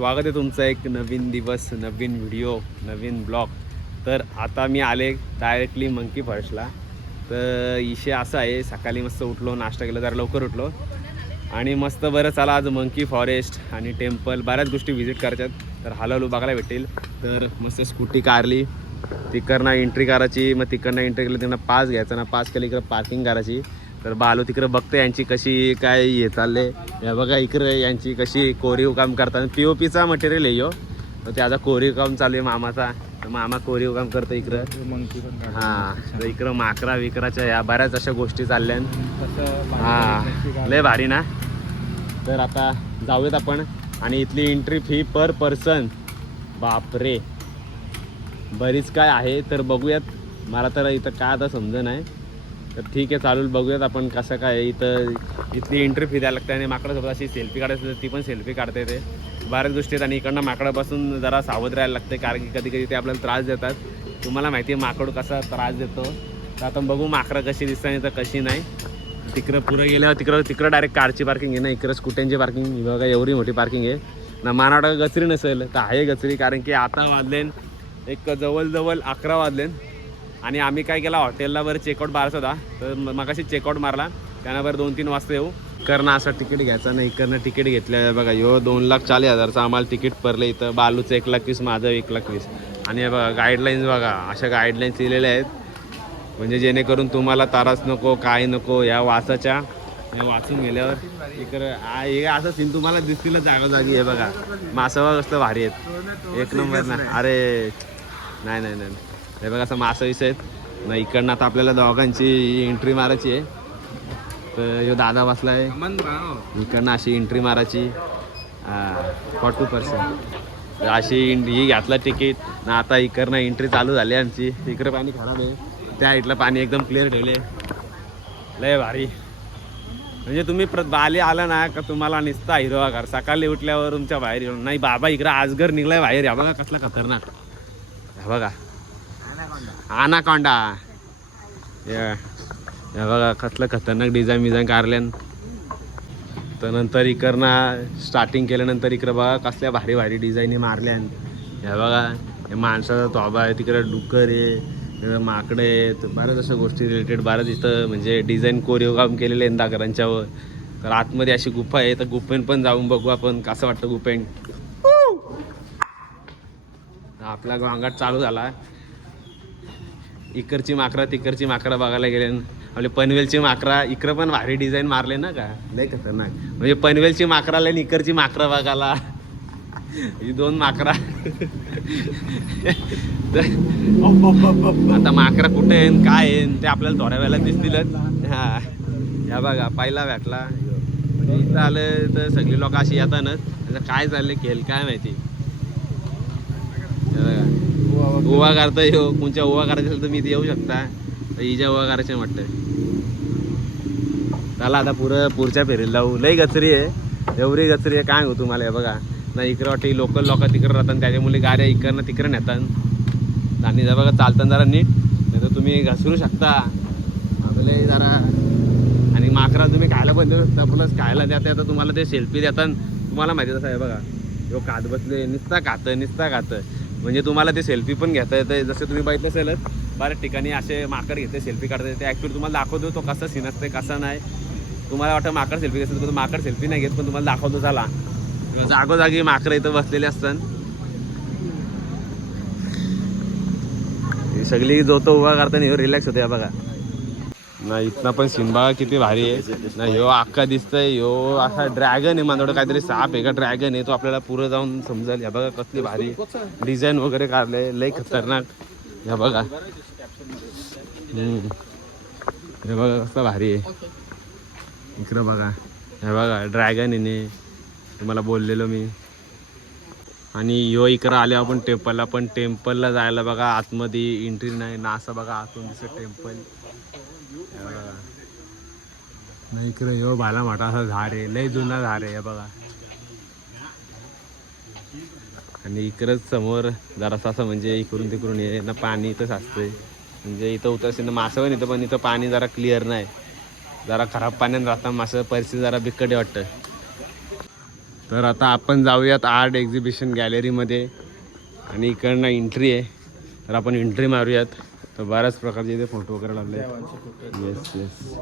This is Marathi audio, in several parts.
स्वागत आहे तुमचं एक नवीन दिवस, नवीन व्हिडिओ, नवीन ब्लॉग. तर आता मी आले डायरेक्टली मंकी फॉरेस्टला. तर इशे असा आहे, सकाळी मस्त उठलो, नाश्ता केला, जरा लवकर उठलो आणि मस्त बरं चला आज मंकी फॉरेस्ट आणि टेम्पल बऱ्याच गोष्टी व्हिजिट करायच्यात. तर हळूहळू बघायला भेटेल. तर मस्त स्कूटी कारली, तिकडनं एंट्री करायची, मग तिकडनं एंट्री केली त्यांना पास घ्यायचा ना, पास केली इकडं पार्किंग करायची. तर बालू तिकडं बघते यांची कशी काय हे चालले. या बघा इकडे यांची कशी कोरीव काम करतात. POPचा मटेरियल आहे यो. तर त्याचा कोरीव काम चालू आहे मामाचा. तर मामा कोरीव काम करतो इकडं. हां, तर इकडं माकरा विकराच्या या बऱ्याच अशा गोष्टी चालल्या. हां, लय भारी ना. तर आता जाऊयात आपण. आणि इथली एंट्री फी पर पर्सन बापरे बरीच काय आहे. तर बघूयात. मला तर इथं काय आता समजं नाही. तर ठीक आहे, चालू बघूयात आपण कसं काय आहे. इथं इथली एंट्री फी द्यायला लागते आणि माकडासोबत अशी सेल्फी काढायची तर ती पण सेल्फी काढता येते. बऱ्याच गोष्टी आहेत आणि इकडनं माकडापासून जरा सावध राहायला लागते, कारण की कधी कधी ते आपल्याला त्रास देतात. तुम्हाला माहिती आहे माकड कसा त्रास देतो. तर आता बघू माकडं कशी दिसतं आणि तर कशी नाही. तिकडं पुढं गेल्यावर तिकडं डायरेक्ट कारची पार्किंग आहे ना, इकडं स्कूट्यांची पार्किंग बघा, एवढी मोठी पार्किंग आहे ना. मानावडा गचरी नसेल तर आहे गचरी, कारण की आता वाजलेन एक जवळजवळ 11 वाजलेन. आणि आम्ही काय केला, हॉटेलला बरं चेकआउट बाराचा होता, तर मगाशी चेकआउट मारला. त्यानं बरं 2-3 वाजता येऊ. इकडनं असं तिकीट घ्यायचं नाही, इकडनं तिकीट घेतलं बघा. यो 2,40,000चं आम्हाला तिकीट पडलं. इथं बालूचं 1,20,000, माझं 1,20,000. आणि बघा गाईडलाईन्स बघा, अशा गाईडलाईन्स दिलेल्या आहेत, म्हणजे जेणेकरून तुम्हाला त्रास नको, काय नको. या वाचाच्या हे वाचून गेल्यावर इकडं हे असं सीन तुम्हाला दिसतीलच जागोजागी. हे बघा मासं कसलं भारी आहेत, एक नंबर ना. अरे नाही नाही नाही, हे बघा असं मासं विषय आहेत ना. इकडनं आता आपल्याला दोघांची एंट्री मारायची आहे. तर ह्यो दादा बसला आहे, इकडनं अशी एंट्री मारायची 40%. अशी ही घातला तिकीट ना. आता इकडनं एंट्री चालू झाली आमची. इकडं पाणी खराब आहे, त्या इथलं पाणी एकदम क्लिअर ठेवले. लय भारी. म्हणजे तुम्ही बाली आला ना का तुम्हाला निसता हिरवागार. सकाळी उठल्यावर तुमच्या बाहेर येऊन नाही बाबा इकडं आजगर निघलाय बाहेर. या बघा कसला खतरनाक. ह्या बघा आनाकोंडा. या बघा कसलं खतरनाक डिझाईन काढल्यान. तर नंतर इकडनं स्टार्टिंग केल्यानंतर इकडं बघा कसल्या भारी भारी डिझाईनी मारल्यान. ह्या बघा हे माणसाचा तोबा आहे, तिकडे डुक्कर आहे, माकडे आहेत, बऱ्याच अशा गोष्टी रिलेटेड बऱ्याच इथं म्हणजे डिझाईन कोरीव काम केलेले आहेत दागरांच्यावर. तर आतमध्ये अशी गुफा आहे, तर गुफेन पण जाऊन बघू आपण कसं वाटतं गुफेन. आपला गोंगाट चालू झाला. इकडची माकरा तिकडची माकरा बघायला गेले. आपले पनवेलची माकरा इकडं पण भारी डिझाईन मारले ना का, लय खतरनाक. म्हणजे पनवेलची माकराला आणि इकडची माकरा बघायला, ही दोन माकरा. आता माकरा कुठे आहे काय आहे ते आपल्याला थोड्या वेळेला दिसतीलच. हा या बघा पहिला भेटला. म्हणजे इथं आलं तर सगळी लोक अशी येतातच. त्याचं काय चाललंय खेळ काय माहिती. उभा करता येऊ, कोणच्या उभा करायचं असेल तर मी येऊ शकता. हिच्या उभा करायचे म्हटलं. चला आता पुढच्या फेरीला जाऊ. लई गचरी आहे, एवढी गचरी आहे काय हो तुम्हाला. हे बघा ना, इकडं वाटतं लोकल लोक तिकडं राहतात, त्याच्यामुळे गाड्या इकडनं तिकडं नेतात. आणि जर बघा चालताना जरा नीट, नाही तर तुम्ही घसरू शकता आपले जरा. आणि माकरा तुम्ही खायला पण देऊ शकता, प्लस खायला देता तर तुम्हाला ते सेल्फी देतात. तुम्हाला माहिती तसं आहे बघा, यो खात बसले निस्ता खातं. म्हणजे तुम्हाला ते सेल्फी पण घेता येतं. जसं तुम्ही बघितलं असेलच बऱ्याच ठिकाणी असे माकड घेते सेल्फी काढता येते. ॲक्च्युअली तुम्हाला दाखवतो तो कसा सीन असते कसा नाही. तुम्हाला वाटतं माकड सेल्फी घेत तर माकड सेल्फी नाही घेत, पण तुम्हाला दाखवतो. झाला जागोजागी माकडं इथं बसलेले असतात. सगळी जो तो उभा करताना ह्यो रिलॅक्स होते. बघा ना, इथनं पण सीन बघा किती भारी आहे ना. ह्यो अख्खा दिसतंय. ह्यो असा ड्रॅगन आहे, माझ्याकडे काहीतरी साप आहे का ड्रॅगन आहे, तो आपल्याला पुढं जाऊन समजेल. या बघा कसली भारी डिझाईन वगैरे काढले, लय खतरनाक. या बघा हे बघा कसं भारी आहे. इकडं बघा हे बघा ड्रॅगन येणे तुम्हाला बोललेलो मी. आणि ह्यो इकडं आले आपण टेम्पलला, पण टेम्पलला जायला बघा आतमध्ये एंट्री नाही ना. असं बघा आतून दिसत टेम्पल. नाही इकडं ह्यो भाला मोठा असा झाड आहे, लय जुना झाड आहे. हे बघा. आणि इकडंच समोर जरासं असं म्हणजे इकडून तिकडून ये ना पाणी इथंच असतंय. म्हणजे इथं उतरसे ना मासं पण इथं, पण इथं पाणी जरा क्लिअर नाही, जरा खराब पाण्यात राहतात मासं. परिस्थिती जरा बिकट वाटतं. तर आता आपण जाऊयात आर्ट एक्झिबिशन गॅलरीमध्ये आणि इकडनं एंट्री आहे. तर आपण एंट्री मारूयात. तर बऱ्याच प्रकारचे इथे फोटो वगैरे लागले. येस येस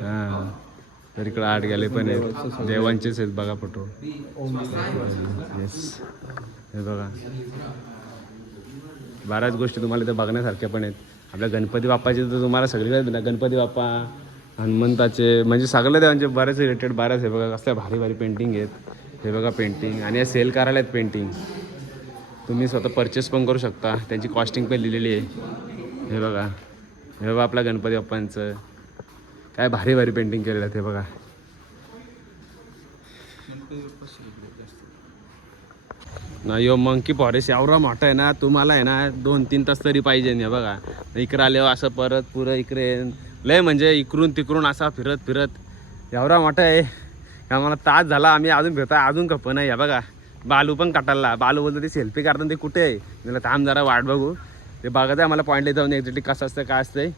हां. तर इकडं आर्ट गॅलरी पण आहे. देवांचेच आहेत बघा फोटो. येस हे बघा बऱ्याच गोष्टी तुम्हाला इथे बघण्यासारख्या पण आहेत. आपल्या गणपती बाप्पाचे तर तुम्हाला सगळीकडे गणपती बाप्पा हनुमंताचे म्हणजे सगळ्या देवांचे बरेच रिलेटेड बऱ्याच आहे बघा. कसल्या भारी भारी पेंटिंग आहेत. हे बघा पेंटिंग आणि हे सेल करायला आहेत पेंटिंग. तुम्ही स्वतः परचेस पण करू शकता. त्यांची कॉस्टिंग पण लिहिलेली आहे. हे बघा हे बघा आपल्या गणपती बाप्पांचं काय भारी भारी पेंटिंग केलेलं आहे. हे बघा ना यो मंकी फॉरेस्ट एवढा मोठा आहे ना. तुम्हाला आहे ना 2-3 तास तरी पाहिजे नाही बघा. इकडं आल्यावर असं परत पुरं इकडे लय म्हणजे इकडून तिकडून असा फिरत फिरत एवढा मोठा आहे का मला तास झाला. आम्ही अजून फिरता अजून कप नाही आहे बघा. बालू पण कटालला. बालू बोलतो ते सेल्फी काढताना ते कुठे आहे. त्याला थांब जरा वाट बघू. ते बघत आहे मला पॉईंटला जाऊन एक्झॅक्टली कसं असतं काय असतंय.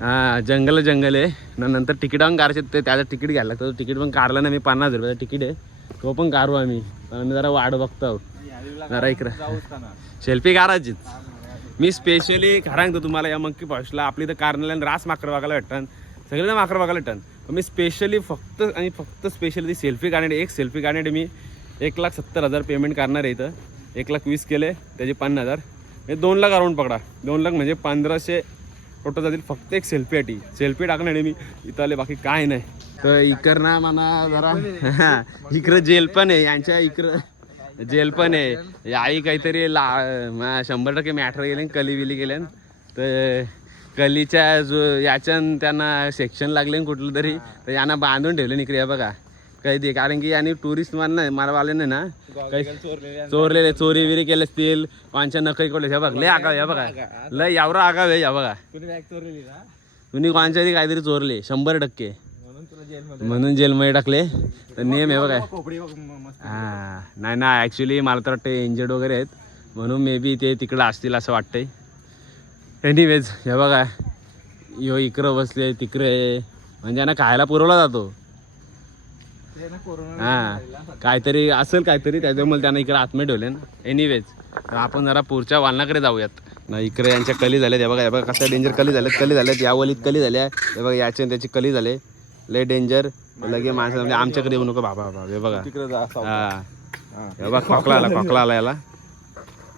हां जंगल आहे ना. नंतर तिकीटावून काढायचे ते त्याचं तिकीट घ्यायला लागतं. तिकीट पण काढलं ना मी 50 रुपयाचं तिकीट आहे. तो पण काढू आम्ही. आम्ही जरा वाट बघतो जरा इकडं सेल्फी काढायचीच. मी स्पेशली सांगतो तुम्हाला या मंकी फॉरेस्टला आपली इथं कार्नल रास माकड बघायला भेटतात. सगळे माकड बघायला भेटतात. मी स्पेशली फक्त स्पेशली ती सेल्फी काढण्यासाठी एक सेल्फी काढण्यासाठी मी 1,70,000 पेमेंट करणार आहे. इथं 1,20,000 केले त्याचे 50,000 हे 2 लाख अराऊंड पकडा. 2 लाख म्हणजे 1,500 टोटल जातील फक्त एक सेल्फी टाकण्यासाठी मी इथं आले. बाकी काय नाही. तर इकडं ना म्हणा जरा इकडं जेल पण आहे. यांच्या इकडं जेल पण आहे. आई काहीतरी 100% मॅटर गेले कली विली गेले. तर कलीच्या जो याच्यानं त्यांना सेक्शन लागले कुठलं तरी. तर यांना बांधून ठेवले इकडे बघा कैदी. कारण की यांनी टुरिस्ट मारवाल्याने ना काही चोरलेले चोरी विरी केले असतील. कोणच्या नकळी कडले हे बघ लय आगाव हे बघा. लय एवढा आगाव आहे या बघा. तुम्ही कोणच्या तरी काहीतरी चोरले 100% म्हणून जेलमध्ये टाकले. तर नेम आहे बघा. हां नाही ना ॲक्च्युली मला तर वाटतं इंजर्ड वगैरे आहेत म्हणून मे बी ते तिकडं असतील असं वाटतंय. एनिवेज हे बघा यो इकडं बसले तिकडे म्हणजे यांना खायला पुरवला जातो. हां काहीतरी असेल काहीतरी त्याच्यामुळे त्यांना इकडे आतमध्ये ठेवले ना. एनिवेज तर आपण जरा पुढच्या वालनाकडे जाऊयात ना. इकडे यांच्या कली झाल्यात हे बघा. हे बघा कसं डेंजर कली झाल्यात. या वलीत कली झाल्या हे बघा. याच्या त्याची कली झाले लय डेंजर. लगे माणसं म्हणजे आमच्याकडे येऊ नको बाबा बाबा. हे बघा हां हे बघा खोकला आला याला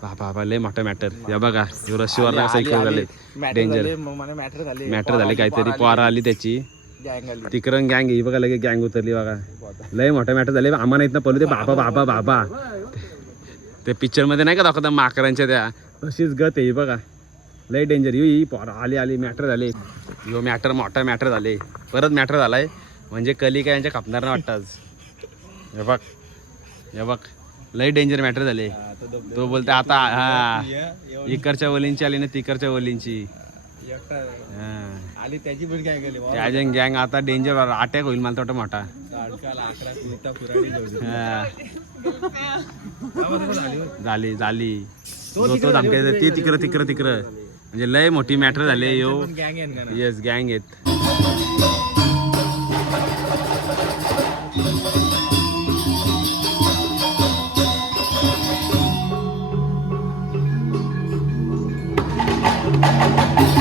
बाबा लय मोठा मॅटर. हे बघा रशीवर झाले डेंजर मॅटर झाले काहीतरी. पोरा आली त्याची तिकडं गँग ही बघा लगे गँग उतरली बघा. लय मोठा मॅटर झाले. आम्हाला इथनं पडलो ते बाबा ते पिक्चरमध्ये नाही का दाखवता माकरांच्या त्या तशीच गत आहे बघा. लय डेंजर ही पोरा आली मॅटर झाले. यो मॅटर मोठा मॅटर झाले. परत मॅटर झालाय म्हणजे कली काय यांच्या खपणार नाही वाटतं आज. हे बघ लय डेंजर मॅटर झाले. तो बोलते आता हा इकडच्या वलींची आली ना तिकडच्या वलींची आली त्याची पण काय केली त्याच्या गँग आता डेंजर अटॅक होईल मला वाटतं मोठा. झाली तो धमक्या ती तिकडं म्हणजे लय मोठी मॅटर झाले. यो येस गँग आहेत.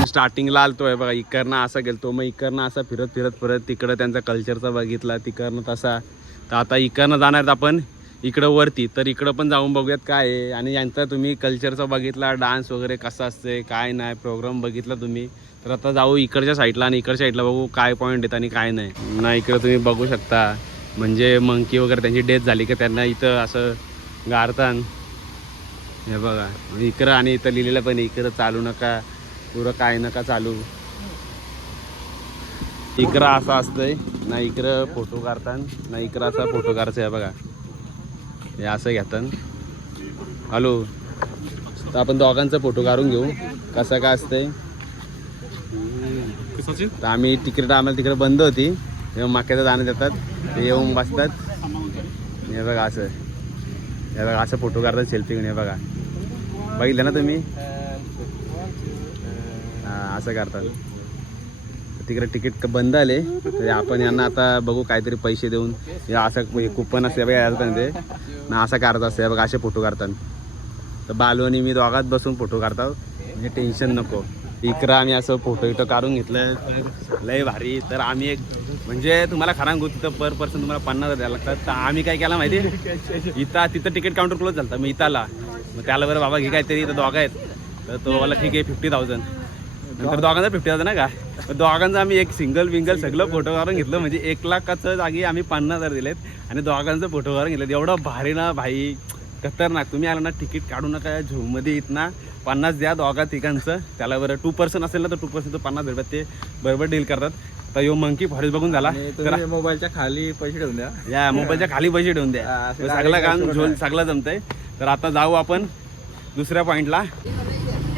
स्टार्टिंगला आलतो आहे बघा. इकडनं असा गेलतो मग इकडनं असा फिरत तिकडं त्यांचा कल्चरचा बघितला तिकडनं तसा. तर आता इकडनं जाणार आपण इकडं वरती. तर इकडं पण जाऊन बघूयात काय आहे. आणि यांचा तुम्ही कल्चरचा बघितला डान्स वगैरे कसा असते काय नाही प्रोग्राम बघितला तुम्ही. तर आता जाऊ इकडच्या साईडला आणि इकडच्या साईडला बघू काय पॉईंट आहेत आणि काय नाही ना. इकडं तुम्ही बघू शकता म्हणजे मंकी वगैरे त्यांची डेथ झाली का त्यांना इथं असं गारतान. हे बघा इकडं आणि इथं लिहिलेलं पण इकडं चालू नका पुरं काय नका चालू. इकडं असं असतंय ना. इकडं फोटो काढतात ना. इकडं असा फोटो काढायचा आहे बघा. हे असं घेतात. हॅलो तर आपण दोघांचा फोटो काढून घेऊ कसं काय असतंय. तर आम्ही तिकीट आम्हाला तिकडे बंद होती तेव्हा मक्याचं दाणं देतात ते येऊन बसतात. हे बघा असं फोटो काढतात सेल्फी घेऊन. हे बघा बघितलं ना तुम्ही. हां असं करतात. तिकडे तिकीट बंद आले तर आपण यांना आता बघू काहीतरी पैसे देऊन या असं कुपन असते बघा ते ना असं करत असते बघा असे फोटो काढतात. तर बालू आणि मी दोघात बसून फोटो काढतात म्हणजे टेन्शन नको. इकडं आम्ही असं फोटो काढून घेतलं तर लय भारी. तर आम्ही एक म्हणजे तुम्हाला खरं सांगू तिथं पर पर्सन तुम्हाला 50,000 द्यायला लागतात. तर आम्ही काय केला माहिती तिथं तिकीट काउंटर क्लोज झालं मी इथं आला मग त्याला बरं बाबा घे काहीतरी इथं दोघं आहेत तर तो मला ठीक आहे 50,000 नंतर दोघांचा 50,000 ना का दोघांचा आम्ही एक सिंगल सगळं फोटो काढून घेतलं म्हणजे 1,00,000च्या जागी आम्ही 50,000 दिलेत आणि दोघांचं फोटो काढून घेतलं. एवढं भारी ना भाई खतरनाक. तुम्ही आला ना तिकीट काढू नका झूमध्ये येत ना 50 द्या दोघा ठिकाणचं त्याला बरं 2% असेल ना तर 2% 50 रुपयात ते बरोबर डील करतात. तर यो मंकी फॉरेस्ट बघून झाला तर मोबाईलच्या खाली पैसे ठेवून द्या. या मोबाईलच्या खाली पैसे ठेवून द्या सगळं काम झोल सगळं जमतंय. तर आता जाऊ आपण दुसऱ्या पॉईंटला.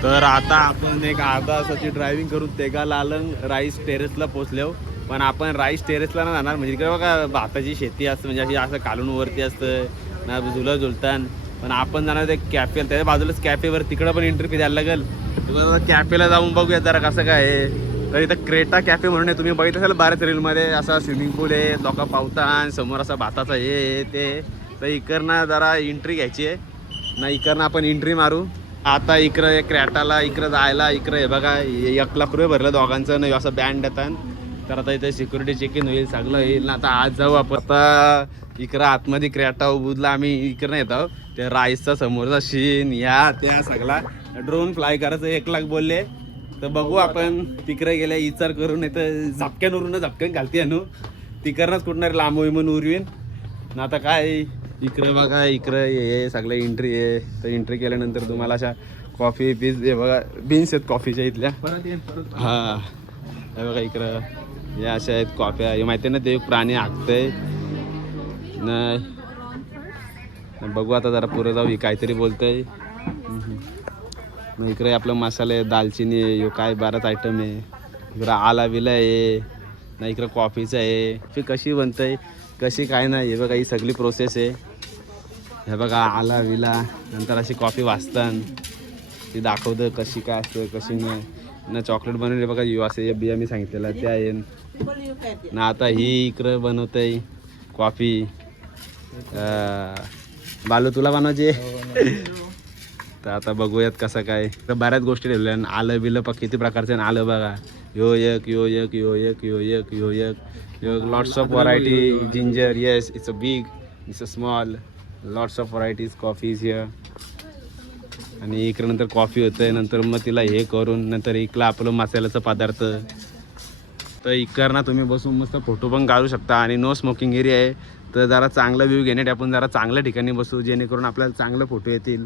तर आता आपण एक अर्धा तासाची ड्रायव्हिंग करून तेगालालंग राईस टेरेसला पोचलो. पण आपण राईस टेरेसला ना जाणार म्हणजे इकडे बघा भाताची शेती असतं म्हणजे अशी असं कालून वरती असतं ना झुलतान. पण आपण जाणार ते कॅफे त्याच्या बाजूलाच कॅफेवर तिकडं पण एंट्री फी द्यायला लागेल. तुम्हाला कॅफेला जाऊन बघूया जरा कसं काय आहे. तर इथं क्रेटा कॅफे म्हणून आहे तुम्ही बघितलं असाल बऱ्याच रीलमध्ये असा स्विमिंग पूल आहे लोक पावतात समोर असा भाताचा हे ते. तर इकडनं जरा एंट्री घ्यायची आहे ना इकडनं आपण एंट्री मारू. आता इकडं क्रॅटाला इकडं जायला इकडं हे बघा 1,00,000 भरलं दोघांचं नाही असं बँड देतात. तर आता इथे सिक्युरिटी चेक इन होईल सगळं येईल ना. आता आज जाऊ आपण. आता इकडं आतमध्ये क्रॅटा उबुदला आम्ही इकडं येत आहोत. त्या राईसचा समोरचा शीन या त्या सगळा ड्रोन फ्लाय करायचं 1,00,000 बोलले. तर बघू आपण तिकडे गेल्या विचार करून येतं झपक्यान घालते आणू तिकडनंच कुठणार लांब विमून उरवीन ना. आता काय इकडं बघा इकडं हे सगळं एंट्री आहे. तर एंट्री केल्यानंतर तुम्हाला अशा कॉफी हे बघा बीन्स आहेत कॉफीच्या इथल्या. हां हे बघा इकडं या अशा आहेत कॉफ्या. हे माहिती आहे ना ते प्राणी हाकतंय नाही. बघू आता जरा पुढे जाऊ काहीतरी बोलतंय. मग इकडे आपलं मसाले दालचिनी आहे काय बराच आयटम आहे. इकडं आला विला आहे ना इकडं कॉफीचं आहे. ती कशी बनतंय कशी काय नाही हे बघा ही सगळी प्रोसेस आहे. हे बघा आला विला नंतर अशी कॉफी वाचतात ती दाखवतं कशी काय असतं कशी नाही ना. चॉकलेट बनवले बघा यू असे बिया मी सांगितलेलं त्या आहे ना. आता ही इकडं बनवत आहे कॉफी. बालू तुला बनवायची तर आता बघूयात कसं काय. तर बऱ्याच गोष्टी ठेवल्या आलं बिलं किती प्रकारचे आलं बघा यो एक lots of variety ginger yes it's a big it's a small lots of varieties coffees here. आणि इकडे नंतर कॉफी होतं आहे नंतर मग तिला हे करून नंतर इकडं आपलं मसाल्याचं पदार्थ. तर इकडनं तुम्ही बसून मस्त फोटो पण काढू शकता आणि नो स्मोकिंग एरिया आहे. तर जरा चांगला व्ह्यू घेण्यासाठी आपण जरा चांगल्या ठिकाणी बसू जेणेकरून आपल्याला चांगले फोटो येतील.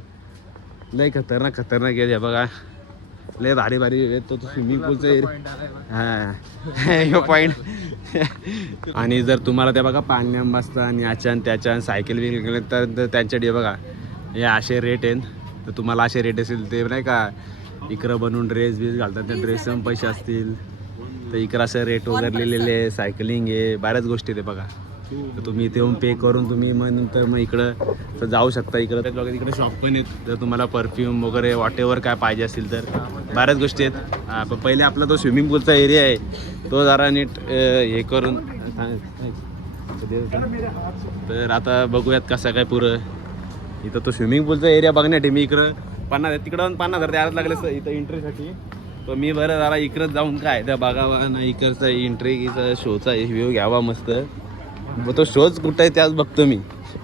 लय खतरनाक आहे बघा लय भारी आहे तो स्विमिंग पूलचा एरिया. हां हे पॉईंट. आणि जर तुम्हाला त्या बघा पाण्यात बसता आणि याच्यान त्याच्यान सायकल बिकल केलं तर त्यांच्याकडे बघा हे असे रेट आहेत. तर तुम्हाला असे रेट असेल ते नाही का इकडं बनवून ड्रेस बीस घालतात त्या ड्रेसचे पण पैसे असतील. तर इकडं असं रेट वगैरे लिहिलेले आहे सायकलिंग आहे बऱ्याच गोष्टी ते बघा. तर तुम्ही इथे येऊन पे करून तुम्ही मग नंतर मग इकडं जाऊ शकता. इकडं इकडे शॉप पण आहेत जर तुम्हाला परफ्यूम वगैरे वॉटेवर काय पाहिजे असेल तर बऱ्याच गोष्टी आहेत. पण पहिले आपला तो स्विमिंग पूलचा एरिया आहे तो जरा नीट हे करून. तर आता बघूयात कसं काय पुरं. इथं तो स्विमिंग पूलचा एरिया बघण्यासाठी मी इकडं 50 तिकडं 50,000 द्यायला लागले इथं एंट्रीसाठी. तर मी बरं जरा इकडं जाऊन काय त्या बघावा ना इकडचा एंट्रीचा शोचा व्ह्यू घ्यावा मस्त. तो शोच कुठं आहे त्याच बघतो मी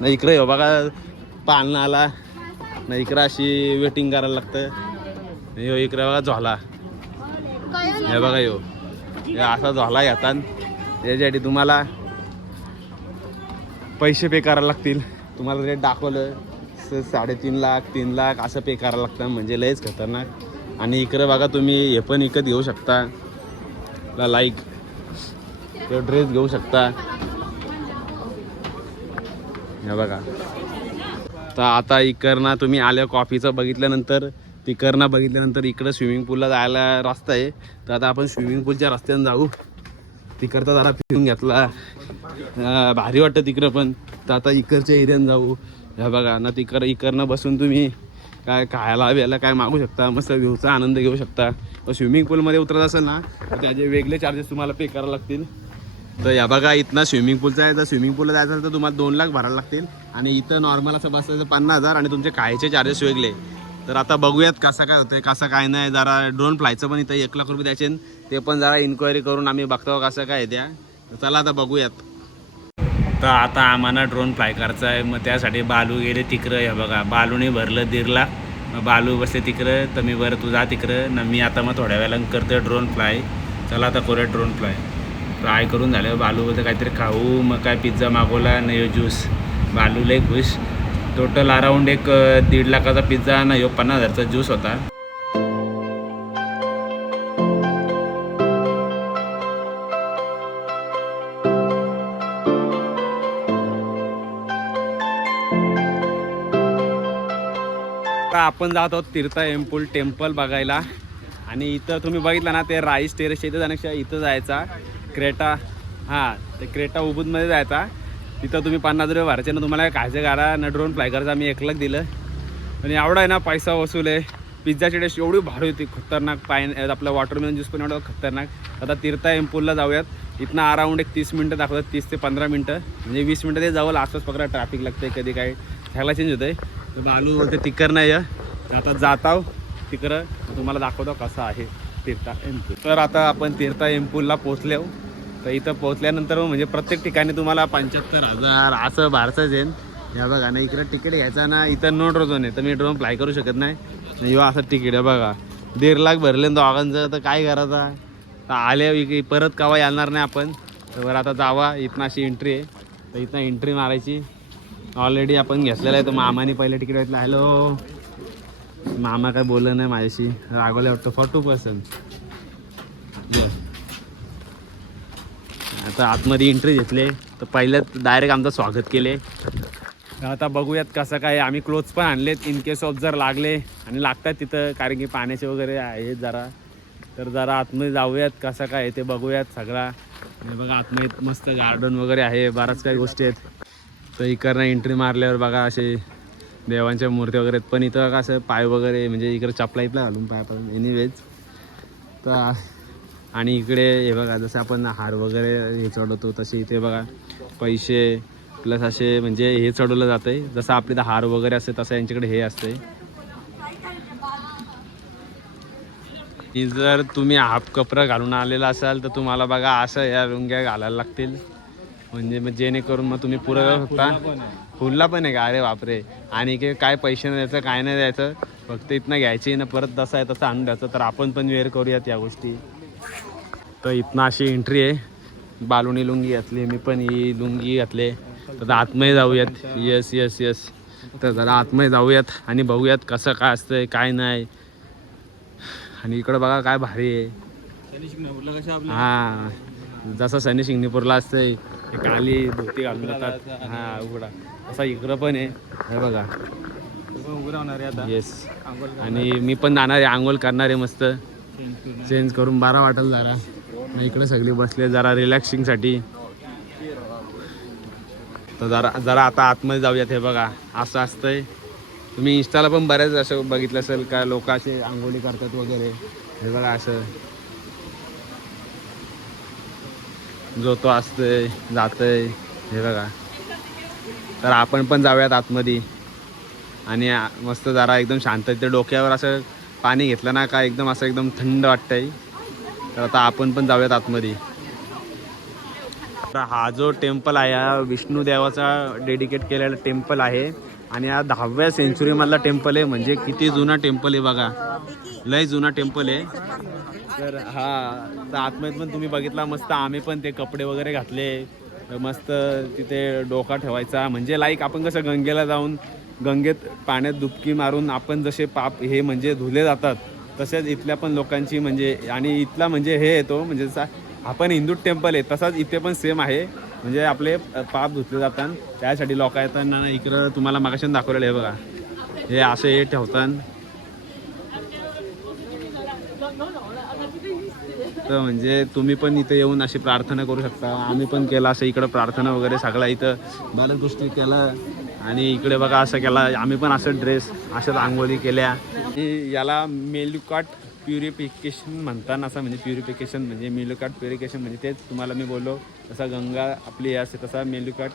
ना. इकडे हो बघा पालना आला ना इकडं अशी वेटिंग करायला लागतं. यो इकडे बघा झोला हे बघा यो असा झोला घेतात त्याच्यासाठी तुम्हाला पैसे पे करायला लागतील. तुम्हाला रेट दाखवलं 3.5 लाख 3 लाख असं पे करायला लागतं म्हणजे लयच खतरनाक. आणि इकडे बघा तुम्ही हे पण विकत घेऊ शकता लाईक तो ड्रेस घेऊ शकता हे बघा. तर आता इकडनं तुम्ही आल्या कॉफीचं बघितल्यानंतर तिकडनं बघितल्यानंतर इकडं स्विमिंग पूलला जायला रस्ता आहे. तर आता आपण स्विमिंग पूलच्या रस्त्यानं जाऊ. तिकडचा जरा फिरून घेतला भारी वाटतं तिकडं पण. तर आता इकडच्या एरियानं जाऊ. ह्या बघा ना इकडनं बसून तुम्ही काय खायला बियाला काय मागू शकता, मस्त व्ह्यूचा आनंद घेऊ शकता. स्विमिंग पूलमध्ये उतरत असेल ना तर त्याचे वेगळे चार्जेस तुम्हाला पे करावे लागतील. तर या बघा इथनं स्विमिंग पूलचा आहे, तर स्विमिंग पूलला जायचं असेल तर तुम्हाला 2 लाख भरायला लागतील आणि इथं नॉर्मल असं बसायचं 50,000 आणि तुमचे खायचे चार्जेस वेगळे. तर आता बघूयात कसं काय होतंय कसं काय नाही. जरा ड्रोन फ्लायचं पण इथं 1 लाख रुपये द्यायचे, ते पण जरा इन्क्वायरी करून आम्ही बघतो कसं काय द्या. तर चला आता बघूयात. तर आता आम्हाला ड्रोन फ्लाय करायचा आहे, मग त्यासाठी बालू गेले तिकडं. हे बघा बालूने भरलं 1.5 लाख, मग बालू बसले तिकडं. तर मी बरं तू जा तिकडं ना, मी आता मग थोड्या वेळेला करतो ड्रोन फ्लाय. चला आता करूया ड्रोन फ्राय करून झालं. बालूबद्दल काहीतरी खाऊ, मग काय पिझ्झा मागवला नाही ज्यूस. बालू लय खुश. टोटल अराऊंड एक 1.5 लाखाचा पिझ्झा ना 50,000चा ज्यूस होता. आता आपण जात आहोत तीर्था एम्पूल टेम्पल बघायला. आणि इथं तुम्ही बघितलं ना ते राईस टेरेस इथं जाण्यापेक्षा इथं जायचा क्रेटा. हां ते क्रेटा उबूदमध्ये जायचा. तिथं तुम्ही 50,000 रुपये भरायचे ना, तुम्हाला खायचं गाडा ना ड्रोन फ्लाय करायचा. आम्ही 1 लाख दिलं आणि एवढा आहे ना पैसा वसूल आहे. पिझ्झाची टेस्ट एवढी भारी होती खतरनाक. आपलं वॉटरमेलन ज्यूस पण एवढं खतरनाक. आता तीर्था एम्पूलला जाऊयात. इथनं अराऊंड एक 30 मिनटं दाखवतात, 30 ते 15 मिनटं, म्हणजे 20 मिनटं ते जावं. आसपास पकडा ट्रॅफिक लागते, कधी काय ह्याला चेंज होतं आहे. तर बालू बोलते तिकर नाही आहे. आता जात आहो तिकडं, तुम्हाला दाखवतो कसं आहे तीर्था एम्पूल. तर आता आपण तीर्था एम्पूलला पोचले आहो. तर इथं पोचल्यानंतर म्हणजे प्रत्येक ठिकाणी तुम्हाला 75,000 असं भारचं येईल. या बघा ना इकडं तिकीट घ्यायचा ना, इथं नो ड्रोन आहे तर मी ड्रोन फ्लाय करू शकत नाही. किंवा असं तिकीट आहे बघा 1.5 लाख भरले दोघांचं. तर काय करायचा, तर आले परत केव्हा येणार नाही आपण. तर बरं आता जावा. इथनं अशी एंट्री आहे, तर इथनं एंट्री मारायची. ऑलरेडी आपण घेतलेलं आहे. तर मामाने पहिले तिकीट घेतलं. हॅलो मामा काय बोललं नाही माझ्याशी, रागवलं वाटतं. 42%. आता आतमध्ये एंट्री घेतले तर पहिल्यात डायरेक्ट आमचं स्वागत केले. आता बघूयात कसं काय. आम्ही क्लोथ्स पण आणलेत इन केस ऑफ जर लागले आणि लागतात तिथं, कारण की पाण्याचे वगैरे आहेत जरा. तर जरा आतमध्ये जाऊयात कसं काय ते बघूयात सगळा. आणि बघा आतमध्ये मस्त गार्डन वगैरे आहे, बऱ्याच काही गोष्टी आहेत. तर इकडनं एंट्री मारल्यावर बघा असे देवांच्या मूर्ती वगैरे आहेत. पण इथं कसं पाय वगैरे म्हणजे इकडे चपला इथला घालून पाय पण एनिवेज. तर आणि इकडे हे बघा जसं आपण हार वगैरे हे चढवतो तसे इथे बघा पैसे प्लस असे म्हणजे हे चढवलं जातं आहे. जसं आपले हार वगैरे असते तसं यांच्याकडे हे असते. जर तुम्ही हाफ कपडा घालून आलेला असाल तर तुम्हाला बघा असं या लुंग्या घालायला लागतील, म्हणजे मग जेणेकरून मग तुम्ही पुरं होता. फुलला पण आहे का, अरे बापरे. आणि काय पैसे नाही द्यायचं काय नाही द्यायचं, फक्त इथनं घ्यायची ना परत जसं आहे तसं आणून द्यायचं. तर आपण पण वेअर करूयात या गोष्टी. तर इथनं अशी एंट्री आहे. बालुनी लुंगी घातली, मी पण ही लुंगी घातले. तर आतमध्ये जाऊयात. Yes yes yes. तर जरा आतमध्ये जाऊयात आणि बघूयात कसं काय असतंय काय नाही. आणि इकडं बघा काय भारी आहे. हां जसं शनी शिंगणीपूरला असतंय काली धोती घालून जातात. हां उघडा तसा इकडं पण आहे. हे बघा येस. आणि मी पण जाणार आहे, आंघोळ करणार आहे मस्त चेंज करून बारा वाटेल जरा. इकडे सगळे बसले जरा रिलॅक्सिंगसाठी. तर जरा आता आतमध्ये जाऊयात. हे बघा असं असतंय. तुम्ही इंस्टाला पण बऱ्याच असं बघितलं असेल का लोक असे आंघोळी करतात वगैरे. हे बघा असं जो तो असतंय जातंय. हे बघा. तर आपण पण जाऊयात आतमध्ये आणि मस्त जरा एकदम शांत. ते डोक्यावर असं पाणी घेतलं ना का एकदम असं एकदम थंड वाटतंय. तर आता आपण पण जाऊयात आतमध्ये. तर हा जो टेम्पल आहे हा विष्णू देवाचा डेडिकेट केलेला टेम्पल आहे आणि हा 10व्या सेंचुरीमधला टेम्पल आहे. म्हणजे किती जुना टेम्पल आहे बघा, लय जुना टेम्पल आहे. तर हा तर आतमध्ये पण तुम्ही बघितला मस्त. आम्ही पण ते कपडे वगैरे घातले मस्त. तिथे डोका ठेवायचा म्हणजे लाईक आपण कसं गंगेला जाऊन गंगेत पाण्यात डुबकी मारून आपण जसे पाप हे म्हणजे धुले जातात तसेच इथल्या पण लोकांची म्हणजे. आणि इथला म्हणजे हे येतो म्हणजे जसा आपण हिंदू टेम्पल आहे तसाच इथे पण सेम आहे. म्हणजे आपले पाप धुतले जातात त्यासाठी लोक येतात. इकडं तुम्हाला मागाशी दाखवलेलं आहे बघा, हे असे हे ठेवतात. तर म्हणजे तुम्ही पण इथे येऊन अशी प्रार्थना करू शकता. आम्ही पण केला असं इकडं प्रार्थना वगैरे सगळा इथं बऱ्याच गोष्टी केला. आणि इकडे बघा असं केला आम्ही पण असं ड्रेस अशाच आंघोळी केल्या. याला मेल्युकाट प्युरिफिकेशन म्हणतात असं, म्हणजे प्युरिफिकेशन म्हणजे मेल्युकाट प्युरिफिकेशन म्हणजे तेच तुम्हाला मी बोललो तसा गंगा आपली असते तसा मेल्युकाट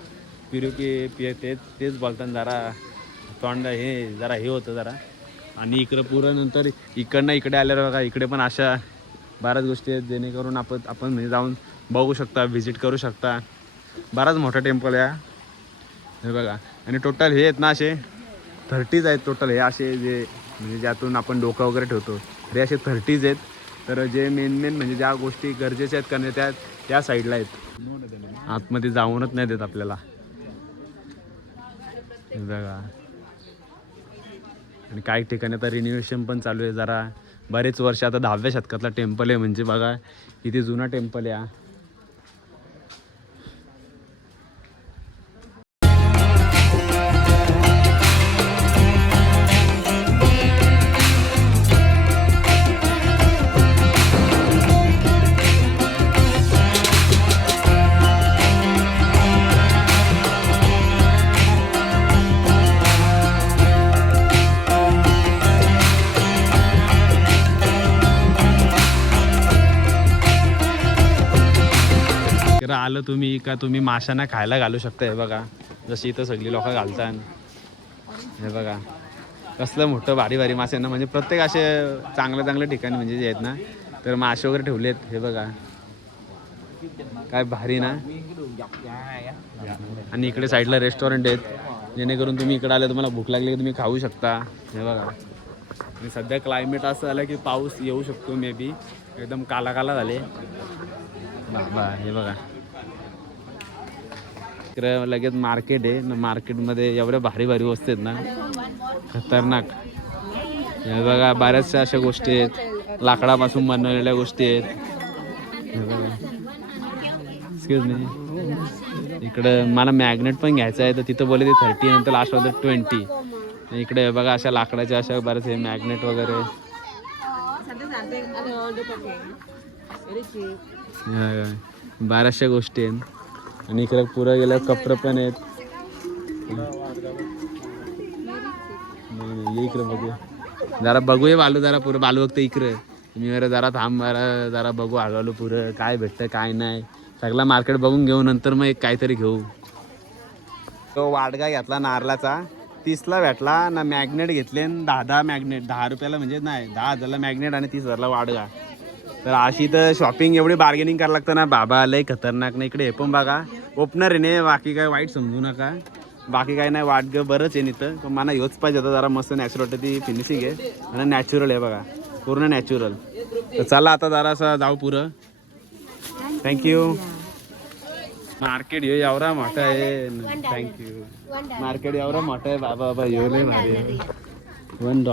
तेच बोलताना जरा तोंड हे जरा हे होतं जरा. आणि इकडं पुरं नंतर इकडनं इकडे आल्यावर बघा इकडे पण अशा बऱ्याच गोष्टी आहेत जेणेकरून आपण म्हणजे जाऊन बघू शकता, व्हिजिट करू शकता. बराच मोठा टेम्पल आहे हे बघा. आणि टोटल हे आहेत ना असे 30 आहेत टोटल हे असे जे म्हणजे ज्यातून आपण डोकं वगैरे ठेवतो हे असे 30 आहेत. तर जे मेन म्हणजे ज्या गोष्टी गरजेच्या आहेत कारण त्या साईडला आहेत, आतमध्ये जाऊनच नाही देत आपल्याला हे बघा. आणि काही ठिकाणी आता रिन्युएशन पण चालू आहे जरा बरेच वर्ष. आता 10व्या शतकातला टेम्पल आहे म्हणजे बघा किती जुना टेम्पल आहे. आलं तुम्ही माशांना खायला घालू शकता हे बघा. जशी इथं सगळी लोक घालतात हे बघा. कसलं मोठं भारी मासे ना म्हणजे प्रत्येक असे चांगल्या ठिकाणी म्हणजे जे आहेत ना तर मासे वगैरे ठेवलेत हे बघा. काय भारी ना. आणि इकडे साईडला रेस्टॉरंट आहेत जेणेकरून तुम्ही इकडे आले तुम्हाला भूक लागली की तुम्ही खाऊ शकता हे बघा. आणि सध्या क्लायमेट असं आलं की पाऊस येऊ शकतो मे बी. एकदम काला झाले बाबा हे बघा. लगेच मार्केट आहे ना. मार्केटमध्ये एवढ्या भारी वस्तू आहेत ना खतरनाक हे बघा. बऱ्याचशा अशा गोष्टी आहेत लाकडापासून बनवलेल्या गोष्टी आहेत हे बघा. एक्सक्यूज मी इकडं मला मॅग्नेट पण घ्यायचं आहे तर तिथं बोलले ते 30 नंतर लास्ट होतं 20. इकडे बघा अशा लाकडाच्या अशा बरेच हे मॅग्नेट वगैरे बऱ्याचशा गोष्टी आहेत. आणि इकडे पुरं गेलं कपडे पण आहेत. इकडे बघू जरा बघूया बालू जरा पुरं बालू बघतं इकडे. मी जरा थांब जरा बघू हळूहळू पुरं काय भेटतं काय नाही सगळं मार्केट बघून घेऊ नंतर मग एक काहीतरी घेऊ. तो वाडगा घेतला नारळाचा 30ला भेटला ना. मॅग्नेट घेतले 10 मॅग्नेट 10 रुपयाला म्हणजे नाही 10,000ला मॅग्नेट आणि 30,000ला वाडगा. तर अशी तर शॉपिंग एवढी बार्गेनिंग करायला लागतं ना बाबा लय खतरनाक नाही. इकडे हे पण बघा ओपनर आहे नाही बाकी काय वाईट समजू नका. बाकी काय नाही वाटगं बरंच आहे इथं पण मला ह्योच पाहिजे होता जरा मस्त नॅचरल वाटतं ती फिनिशिंग आहे आणि नॅचरल आहे बघा पूर्ण नॅचरल. तर चला आता जरासा जाऊ पुरं. थँक्यू. मार्केट हे एवढा मोठा आहे. थँक्यू. मार्केट एवढा मोठा आहे बाबा बाबा ह्यो लय भारी आहे. $1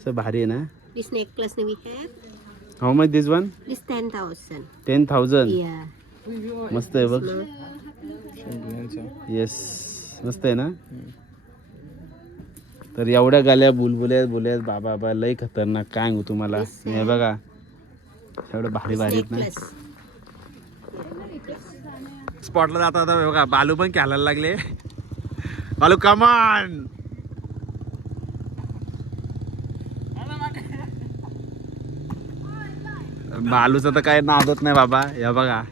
असं भारी आहे ना. This necklace we have. How much this one? This 10,000. 10,000. Yeah. मस्त आहे बघ. येस मस्त आहे ना. तर एवढ्या गाल्या बुलबुल्यात बाबा लय खतरनाक काय सांगू तुम्हाला. हे बघा एवढं भारी आहेत ना. स्पॉटला जाता आता बघा बालू पण खेळायला लागले. बालू कमान. बालूचं तर काय नादत नाही बाबा. या बघा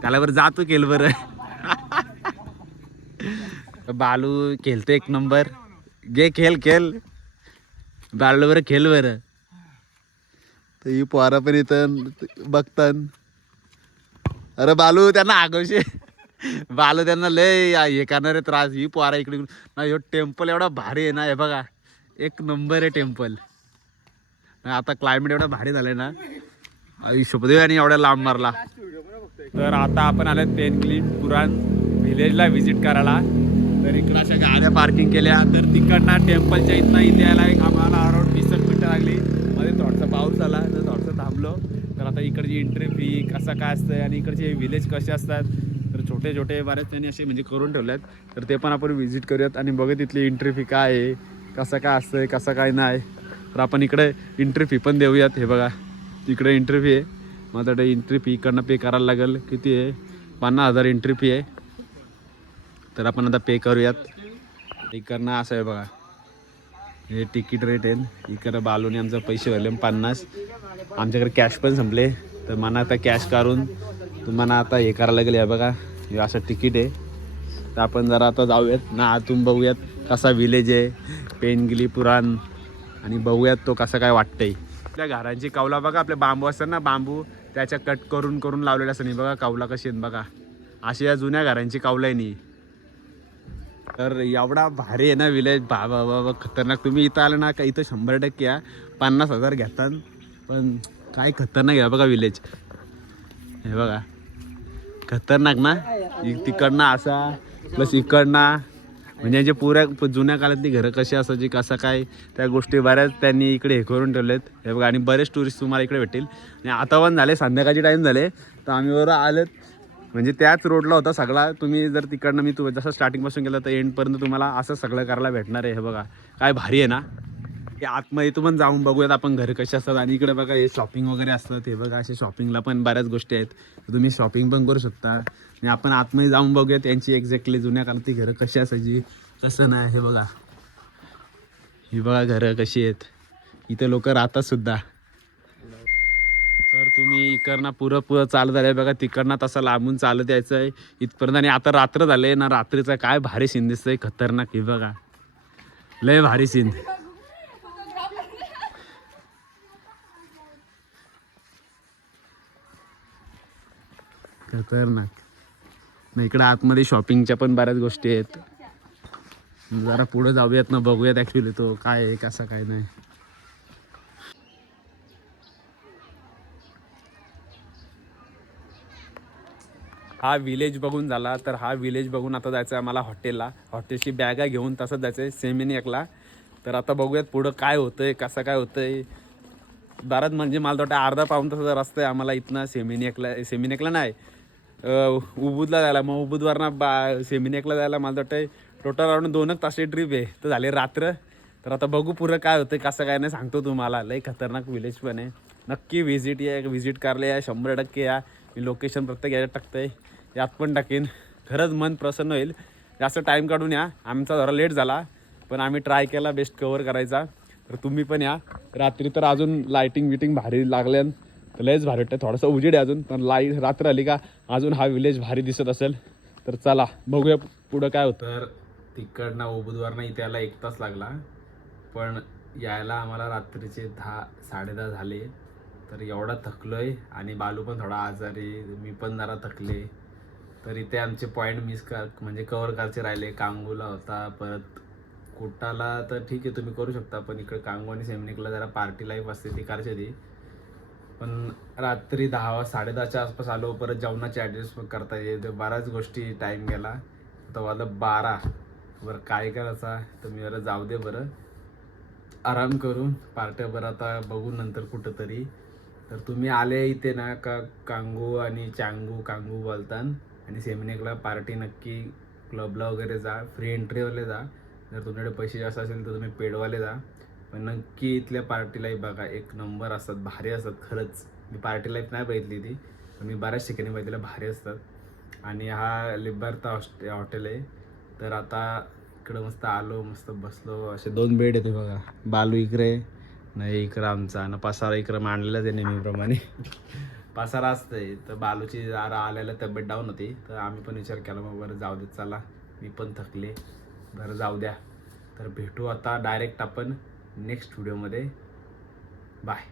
त्याला बरं जातो केल बरं. बालू खेळतो एक नंबर. गे खेळ बालू बरं खेळ बरं. तर ही पोरा पण इथं बघतात. अरे बालू त्यांना आगवशे बालू त्यांना लय हे करणारे त्रास. ही पोरा इकडे ना. ह्यो टेम्पल एवढा भारी आहे ना हे बघा एक नंबर आहे टेम्पल. आता क्लायमेट एवढा भारी झालंय ना आयुष्यपदे आणि एवढ्या लांब मारला. तर आता आपण आलो पेनक्ली पुराण व्हिलेजला व्हिजिट करायला. तर इकडं अशा गाड्या पार्किंग केल्या. तर तिकडनं टेम्पलच्या इथनं इथे यायला एक आम्हाला अराउंड 20 मिनिटं लागली. मध्ये थोडासा पाऊस आला तर थोडंसं थांबलो. तर आता इकडची एंट्री फी कसं काय असतं आणि इकडचे व्हिलेज कसे असतात तर छोटे बऱ्याच त्यांनी असे म्हणजे करून ठेवल्यात. तर ते पण आपण व्हिजिट करूयात आणि बघूया तिथली एंट्री फी काय आहे कसं काय असतं कसं काय नाही. तर आपण इकडे एंट्री फी पण देऊयात. हे बघा इकडे एंट्री फी आहे. माझ्याकडे एंट्री फी इकडनं पे करायला लागेल. किती आहे 50,000 एंट्री फी आहे. तर आपण आता पे करूयात. इकडनं असं आहे बघा, हे तिकीट रेट आहे. इकडं बालूने आमचं पैसे भरले 50. आमच्याकडे कॅश पण संपले, तर मला आता कॅश काढून तुम्हाला आता हे करायला लागेल. हे बघा, हे असं तिकीट आहे. तर आपण जरा आता जाऊयात ना आतून, बघूयात कसा विलेज आहे पेनगिली पुराण, आणि बघूयात तो कसा काय वाटतंय. आपल्या घरांची कौला बघा, आपले बांबू असतात ना, बांबू त्याच्या कट करून करून लावलेलं असं नाही बघा. कौला कशी आहेत बघा, अशी या जुन्या घरांची कौला आहे नाही. तर एवढा भारी आहे ना विलेज, बाबा बाबा खतरनाक. तुम्ही इथं आलं ना का, इथं 100% या 50,000 घेतात, पण काय खतरनाक आहे बघा विलेज. हे बघा खतरनाक ना, तिकडनं असा प्लस इकडनं, म्हणजे जे पुऱ्या जुन्या काळातली घरं कशी असायची, कसं काय त्या गोष्टी बऱ्याच त्यांनी इकडे हे करून ठेवलेत. हे बघा, आणि बरेच टुरिस्ट तुम्हाला इकडे भेटतील. आणि आता पण झाले, संध्याकाळचे टाईम झाले, तर आम्ही बरोबर आलेत. म्हणजे त्याच रोडला होता सगळा. तुम्ही जर तिकडनं, मी जसं स्टार्टिंगपासून गेलं तर एंडपर्यंत तुम्हाला असं सगळं करायला भेटणार आहे. हे बघा काय भारी आहे ना. हे आतमध्ये इथं पण जाऊन बघूयात आपण घरं कशी असतात. आणि इकडे बघा हे शॉपिंग वगैरे असतं. हे बघा असे शॉपिंगला पण बऱ्याच गोष्टी आहेत, तुम्ही शॉपिंग पण करू शकता. आणि आपण आतमध्ये जाऊन बघूया त्यांची एक्झॅक्टली जुन्या काळातली घरं कशी असायची, कसं नाही. हे बघा, ही बघा घरं कशी आहेत, इथे लोक राहतात सुद्धा. तर तुम्ही इकडनं पुरं चालत आलं बघा, तिकडनं तसं लांबून चालत यायचं आहे इथपर्यंत. आणि आता रात्र झाले ना, रात्रीचा काय भारी सीन दिसतंय, खतरनाक. हे बघा लय भारी सीन, खतरनाक. मग इकडं आतमध्ये शॉपिंगच्या पण बऱ्याच गोष्टी आहेत. जरा पुढे जाऊयात ना, बघूयात ॲक्च्युली तो काय आहे कसं काय नाही. हा विलेज बघून झाला, तर हा विलेज बघून आता जायचं आहे आम्हाला हॉटेलला. हॉटेलची बॅगा घेऊन तसंच जायचं आहे सेमिनियकला. तर आता बघूयात पुढं काय होतंय, कसं काय होतंय. बराच म्हणजे मला वाटतं अर्धा पाऊण तासाचा रस्ता आहे आम्हाला इथनं सेमिनियकला नाही, उबूदला जायला. मग उबूदवरनं सेमिनियकला जायला मला वाटतं टोटल अराउंड 2 तासाची ट्रिप आहे. तर झाले रात्र. तर आता बघू पुरं काय होतं कसं काय नाही, सांगतो तुम्हाला. लई खतरनाक विलेज पण आहे. नक्की व्हिजिट करायला या, 100% या. मी लोकेशन प्रत्येक याच्यात टाकतंय, यात पण टाकेन. खरंच मन प्रसन्न होईल. जास्त टाईम काढून या. आमचा जरा लेट झाला, पण आम्ही ट्राय केला बेस्ट कवर करायचा. तर तुम्ही पण या. रात्री तर अजून लायटिंग भारी लागल्यान, तर लयच भारी वाटतं. थोडंसं उजेड आहे अजून, पण रात्र आली का अजून हा विलेज भारी दिसत असेल. तर चला बघूया पुढं काय होतं. तर तिकडनं उबूदवरनं इथे यायला 1 तास लागला, पण यायला आम्हाला रात्रीचे 10-10:30 झाले. तर एवढा थकलो आहे, आणि बालू पण थोडा आजारी, मी पण जरा थकले. तर इथे आमचे पॉईंट म्हणजे कवर करायचे राहिले. कांगूला होता, परत कोटाला तर ठीक आहे तुम्ही करू शकता, पण इकडे कांगू आणि सेमिनिकला जरा पार्टी लाईफ असते ती करायची होती. पण रात्री 10-10:30च्या आसपास आलो. परत जेवणाची ॲडजस्ट करता येते, बऱ्याच गोष्टी टाईम गेला. आता वाजलं 12. बरं काय करायचा, तर मी बरं जाऊ दे, बरं आराम करून पार्ट्या बरं आता बघू नंतर कुठं तरी. तर तुम्ही आले इथे ना का, कांगू आणि कांगू बोलतान, आणि सेमिनिकला पार्टी नक्की क्लबला वगैरे जा, फ्री एंट्रीवाले जा. जर तुमच्याकडे पैसे जास्त असेल तर तुम्ही पेडवाले जा, पण नक्की इथल्या पार्टी लाईफ बघा, 1 नंबर असतात, भारी असतात. खरंच मी पार्टी लाईफ नाही बघितली ती, पण मी बऱ्याच ठिकाणी बघितलेल्या भारी असतात. आणि हा लिबर्ता हॉटेल आहे. तर आता इकडं मस्त आलो, मस्त बसलो. असे 2 बेड येते बघा, बालू इकडे नाही, इकडं आमचा, आणि पसारा इकडं मांडलेलाच आहे नेहमीप्रमाणे. पसारा असते. तर बालूची जरा आल्याला तब्येत डाऊन होती, तर आम्ही पण विचार केला मग बरं जाऊ देत, चला मी पण थकले, बरं जाऊ द्या. तर भेटू आता डायरेक्ट आपण नेक्स्ट व्हिडिओमध्ये. बाय.